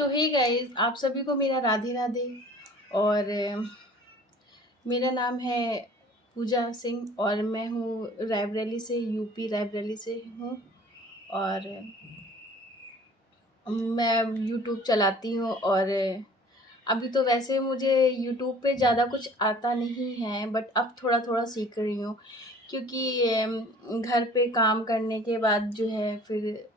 तो hey guys, आप सभी को मेरा राधे राधे। और मेरा नाम है पूजा सिंह और मैं हूँ रायबरेली से, यूपी रायबरेली से हूँ। और मैं यूट्यूब चलाती हूँ। और अभी तो वैसे मुझे यूट्यूब पे ज़्यादा कुछ आता नहीं है, बट अब थोड़ा थोड़ा सीख रही हूँ, क्योंकि घर पे काम करने के बाद जो है फिर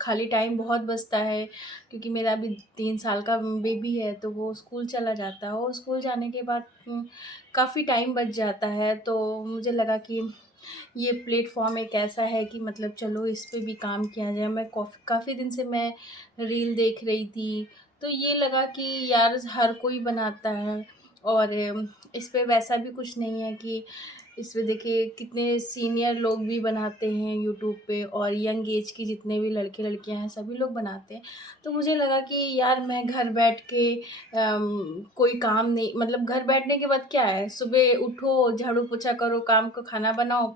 खाली टाइम बहुत बचता है, क्योंकि मेरा अभी 3 साल का बेबी है, तो वो स्कूल चला जाता है और स्कूल जाने के बाद काफ़ी टाइम बच जाता है। तो मुझे लगा कि ये प्लेटफ़ॉर्म एक ऐसा है कि मतलब चलो इस पे भी काम किया जाए। मैं काफ़ी दिन से मैं रील देख रही थी, तो ये लगा कि यार हर कोई बनाता है। और इस पे वैसा भी कुछ नहीं है कि इस पे देखिए कितने सीनियर लोग भी बनाते हैं यूट्यूब पे, और यंग एज की जितने भी लड़के लड़कियां हैं सभी लोग बनाते हैं। तो मुझे लगा कि यार मैं घर बैठ के कोई काम नहीं, मतलब घर बैठने के बाद क्या है, सुबह उठो, झाड़ू पोछा करो, काम को खाना बनाओ,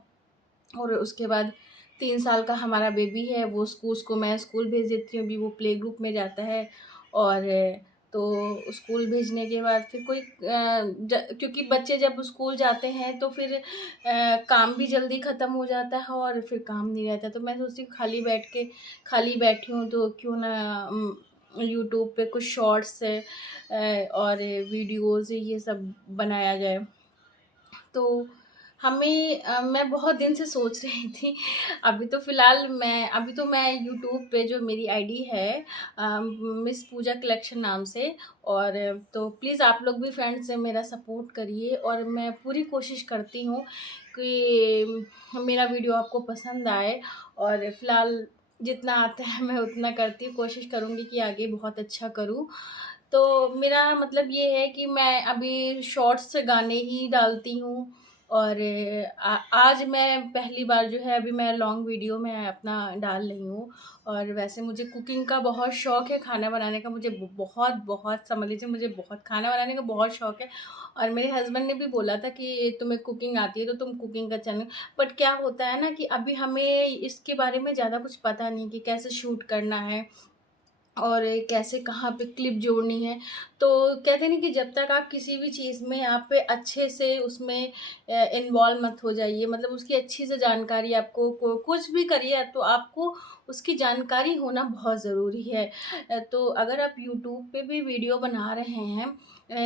और उसके बाद 3 साल का हमारा बेबी है, वो उसको मैं स्कूल भेज देती हूँ। अभी वो प्ले ग्रुप में जाता है। और तो स्कूल भेजने के बाद फिर कोई क्योंकि बच्चे जब स्कूल जाते हैं तो फिर काम भी जल्दी ख़त्म हो जाता है और फिर काम नहीं रहता। तो मैं सोचती हूँ खाली बैठी हूँ तो क्यों ना यूट्यूब पे कुछ शॉर्ट्स और वीडियोज़ ये सब बनाया जाए। तो मैं बहुत दिन से सोच रही थी। अभी तो मैं यूट्यूब पे जो मेरी आईडी है मिस पूजा कलेक्शन नाम से। और तो प्लीज़ आप लोग भी फ्रेंड्स मेरा सपोर्ट करिए, और मैं पूरी कोशिश करती हूँ कि मेरा वीडियो आपको पसंद आए। और फ़िलहाल जितना आता है मैं उतना करती हूँ, कोशिश करूँगी कि आगे बहुत अच्छा करूँ। तो मेरा मतलब ये है कि मैं अभी शॉर्ट्स गाने ही डालती हूँ। और आज मैं पहली बार जो है अभी मैं लॉन्ग वीडियो में अपना डाल रही हूँ। और वैसे मुझे कुकिंग का बहुत शौक है, खाना बनाने का मुझे बहुत बहुत समझ लीजिए, मुझे बहुत खाना बनाने का बहुत शौक है। और मेरे हस्बैंड ने भी बोला था कि तुम्हें कुकिंग आती है तो तुम कुकिंग का चैनल। बट क्या होता है ना कि अभी हमें इसके बारे में ज़्यादा कुछ पता नहीं कि कैसे शूट करना है और कैसे कहाँ पे क्लिप जोड़नी है। तो कहते हैं ना कि जब तक आप किसी भी चीज़ में आप अच्छे से उसमें इन्वॉल्व मत हो जाइए, मतलब उसकी अच्छी से जानकारी आपको कुछ भी करिए तो आपको उसकी जानकारी होना बहुत ज़रूरी है। तो अगर आप यूट्यूब पे भी वीडियो बना रहे हैं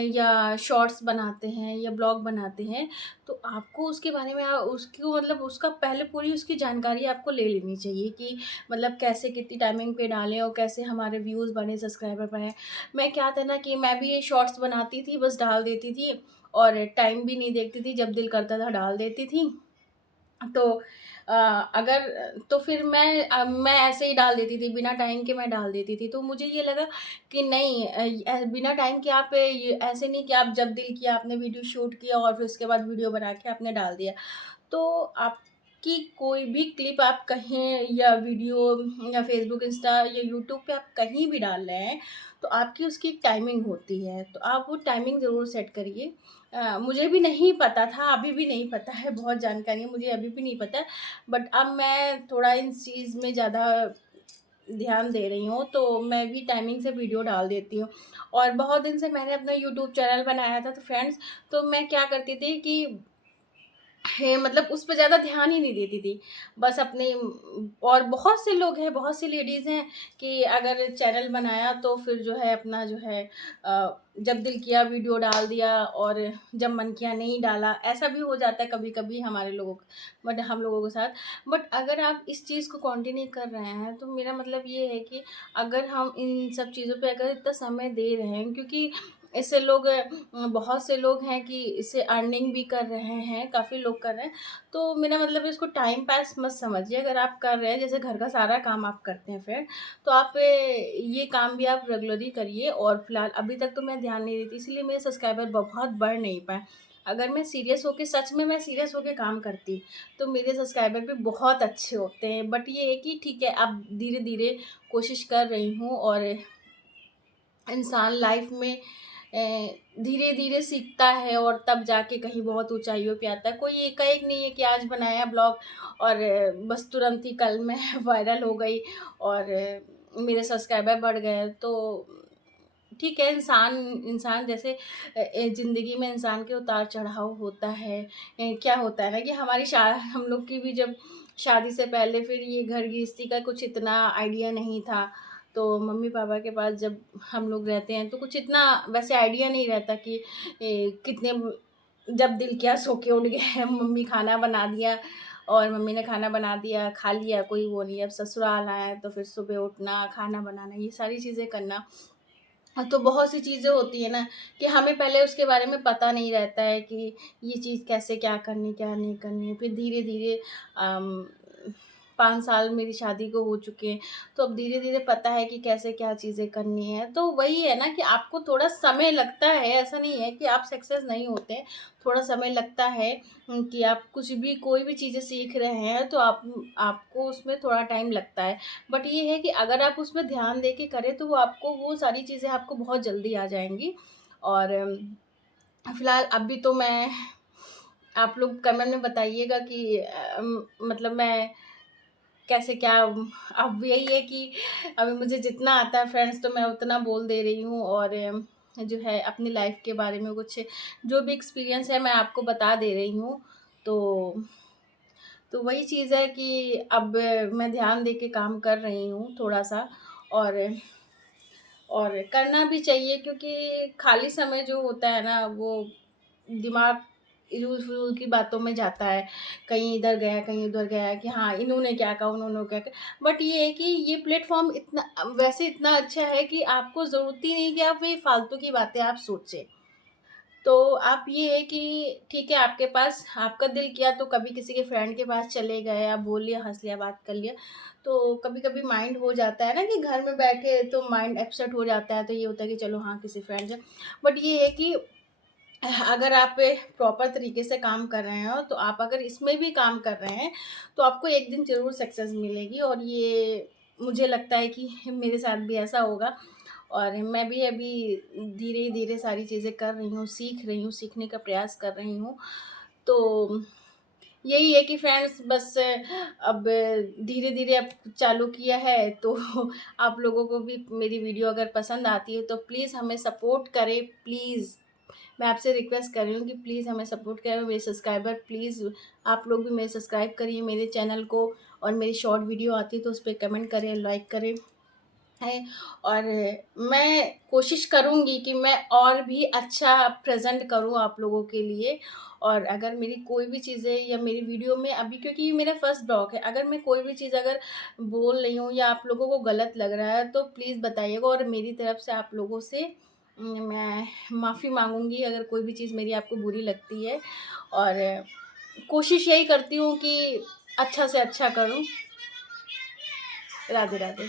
या शॉर्ट्स बनाते हैं या ब्लॉग बनाते हैं, तो आपको उसके बारे में उसको मतलब उसका पहले पूरी उसकी जानकारी आपको ले लेनी चाहिए कि मतलब कैसे कितनी टाइमिंग पे डालें और कैसे हमारे व्यूज़ बढ़े, सब्सक्राइबर बढ़े। मैं क्या था ना कि मैं भी ये शॉर्ट्स बनाती थी, बस डाल देती थी और टाइम भी नहीं देखती थी, जब दिल करता था डाल देती थी। तो अगर तो फिर मैं ऐसे ही डाल देती थी, बिना टाइम के मैं डाल देती थी। तो मुझे ये लगा कि नहीं, बिना टाइम के आप ये ऐसे नहीं कि आप जब दिल किया आपने वीडियो शूट किया और फिर उसके बाद वीडियो बना के आपने डाल दिया। तो आपकी कोई भी क्लिप आप कहीं या वीडियो या फ़ेसबुक, इंस्टा या यूट्यूब पे आप कहीं भी डाल रहे हैं, तो आपकी उसकी एक टाइमिंग होती है, तो आप वो टाइमिंग ज़रूर सेट करिए। मुझे भी नहीं पता था, अभी भी नहीं पता है, बहुत जानकारी है, मुझे अभी भी नहीं पता है, बट अब मैं थोड़ा इस चीज़ में ज़्यादा ध्यान दे रही हूँ, तो मैं भी टाइमिंग से वीडियो डाल देती हूँ। और बहुत दिन से मैंने अपना यूट्यूब चैनल बनाया था, तो फ्रेंड्स, तो मैं क्या करती थी कि है मतलब उस पे ज़्यादा ध्यान ही नहीं देती थी। बस अपने और बहुत से लोग हैं, बहुत सी लेडीज़ हैं कि अगर चैनल बनाया तो फिर जो है अपना जो है जब दिल किया वीडियो डाल दिया और जब मन किया नहीं डाला। ऐसा भी हो जाता है कभी-कभी हमारे लोगों बट हम लोगों के साथ। बट अगर आप इस चीज़ को कंटिन्यू कर रहे हैं तो मेरा मतलब ये है कि अगर हम इन सब चीज़ों पे अगर इतना समय दे रहे हैं, क्योंकि इससे बहुत से लोग हैं कि इससे अर्निंग भी कर रहे हैं, काफ़ी लोग कर रहे हैं। तो मेरा मतलब है इसको टाइम पास मत समझिए। अगर आप कर रहे हैं, जैसे घर का सारा काम आप करते हैं फिर, तो आप ये काम भी आप रेगुलरली करिए। और फिलहाल अभी तक तो मैं ध्यान नहीं देती, इसीलिए मेरे सब्सक्राइबर बहुत बढ़ नहीं पाए। अगर मैं सीरियस होके, सच में मैं सीरियस होके काम करती, तो मेरे सब्सक्राइबर भी बहुत अच्छे होते हैं। बट ये है कि ठीक है, अब धीरे-धीरे कोशिश कर रही हूँ। और इंसान लाइफ में धीरे-धीरे सीखता है और तब जाके कहीं बहुत ऊँचाइयों पे आता है। कोई एकाएक नहीं है कि आज बनाया ब्लॉग और बस तुरंत ही कल में वायरल हो गई। और मेरे सब्सक्राइबर बढ़ गए तो ठीक है। इंसान इंसान जैसे ज़िंदगी में इंसान के उतार-चढ़ाव होता है। क्या होता है ना कि हम लोग की भी जब शादी से पहले फिर ये घर गृहस्थी का कुछ इतना आइडिया नहीं था। तो मम्मी-पापा के पास जब हम लोग रहते हैं तो कुछ इतना वैसे आइडिया नहीं रहता कि कितने जब दिल किया सो के उठ गए मम्मी खाना बना दिया और मम्मी ने खाना बना दिया, खा लिया, कोई वो नहीं। अब ससुराल आए हैं तो फिर सुबह उठना, खाना बनाना, ये सारी चीज़ें करना। हाँ, तो बहुत सी चीज़ें होती हैं ना कि हमें पहले उसके बारे में पता नहीं रहता है कि ये चीज़ कैसे क्या करनी, क्या नहीं करनी। फिर धीरे-धीरे 5 साल मेरी शादी को हो चुके हैं, तो अब धीरे-धीरे पता है कि कैसे क्या चीज़ें करनी है। तो वही है ना कि आपको थोड़ा समय लगता है, ऐसा नहीं है कि आप सक्सेस नहीं होते हैं। थोड़ा समय लगता है कि आप कुछ भी कोई भी चीज़ें सीख रहे हैं, तो आपको उसमें थोड़ा टाइम लगता है। बट ये है कि अगर आप उसमें ध्यान दे के करें तो वो आपको वो सारी चीज़ें आपको बहुत जल्दी आ जाएँगी। और फ़िलहाल अभी तो मैं आप लोग कमेंट में बताइएगा कि मतलब मैं कैसे क्या अब यही है कि अभी मुझे जितना आता है फ्रेंड्स तो मैं उतना बोल दे रही हूँ और जो है अपनी लाइफ़ के बारे में कुछ जो भी एक्सपीरियंस है मैं आपको बता दे रही हूँ। तो वही चीज़ है कि अब मैं ध्यान दे के काम कर रही हूँ थोड़ा-सा और करना भी चाहिए क्योंकि खाली समय जो होता है ना वो दिमाग इल्ल-फुज़ूल की बातों में जाता है। कहीं इधर गया, कहीं उधर गया कि हाँ, इन्होंने क्या कहा, उन्होंने क्या कहा। बट ये है कि ये प्लेटफ़ॉर्म इतना वैसे इतना अच्छा है कि आपको ज़रूरत ही नहीं कि आप ये फ़ालतू की बातें आप सोचें। तो आप ये है कि ठीक है, आपके पास आपका दिल किया तो कभी किसी के फ्रेंड के पास चले गए, आप बोल लिया, हँस लिया, बात कर लिया। तो कभी-कभी माइंड हो जाता है ना कि घर में बैठे तो माइंड अपसेट हो जाता है, तो ये होता है कि चलो हाँ, किसी फ्रेंड से बट ये है कि अगर आप प्रॉपर तरीके से काम कर रहे हो, तो आप अगर इसमें भी काम कर रहे हैं, तो आपको एक दिन ज़रूर सक्सेस मिलेगी और ये मुझे लगता है कि मेरे साथ भी ऐसा होगा और मैं भी अभी धीरे-धीरे सारी चीज़ें कर रही हूँ, सीख रही हूँ, सीखने का प्रयास कर रही हूँ। तो यही है कि फ्रेंड्स बस अब धीरे-धीरे अब चालू किया है, तो आप लोगों को भी मेरी वीडियो अगर पसंद आती है, तो प्लीज़ हमें सपोर्ट करें, प्लीज़। मैं आपसे रिक्वेस्ट कर रही हूँ कि प्लीज़ हमें सपोर्ट करें, मेरे सब्सक्राइबर प्लीज़ आप लोग भी मेरे सब्सक्राइब करिए मेरे चैनल को और मेरी शॉर्ट वीडियो आती है तो उस पे कमेंट करें, लाइक करें। है और मैं कोशिश करूँगी कि मैं और भी अच्छा प्रेज़ेंट करूँ आप लोगों के लिए और अगर मेरी कोई भी चीज़ें या मेरी वीडियो में अभी क्योंकि ये मेरा फर्स्ट ब्लॉग है, अगर मैं कोई भी चीज़ अगर बोल रही हूँ या आप लोगों को गलत लग रहा है तो प्लीज़ बताइएगा और मेरी तरफ से आप लोगों से मैं माफ़ी माँगूँगी अगर कोई भी चीज़ मेरी आपको बुरी लगती है और कोशिश यही करती हूँ कि अच्छा से अच्छा करूँ। राधे, राधे।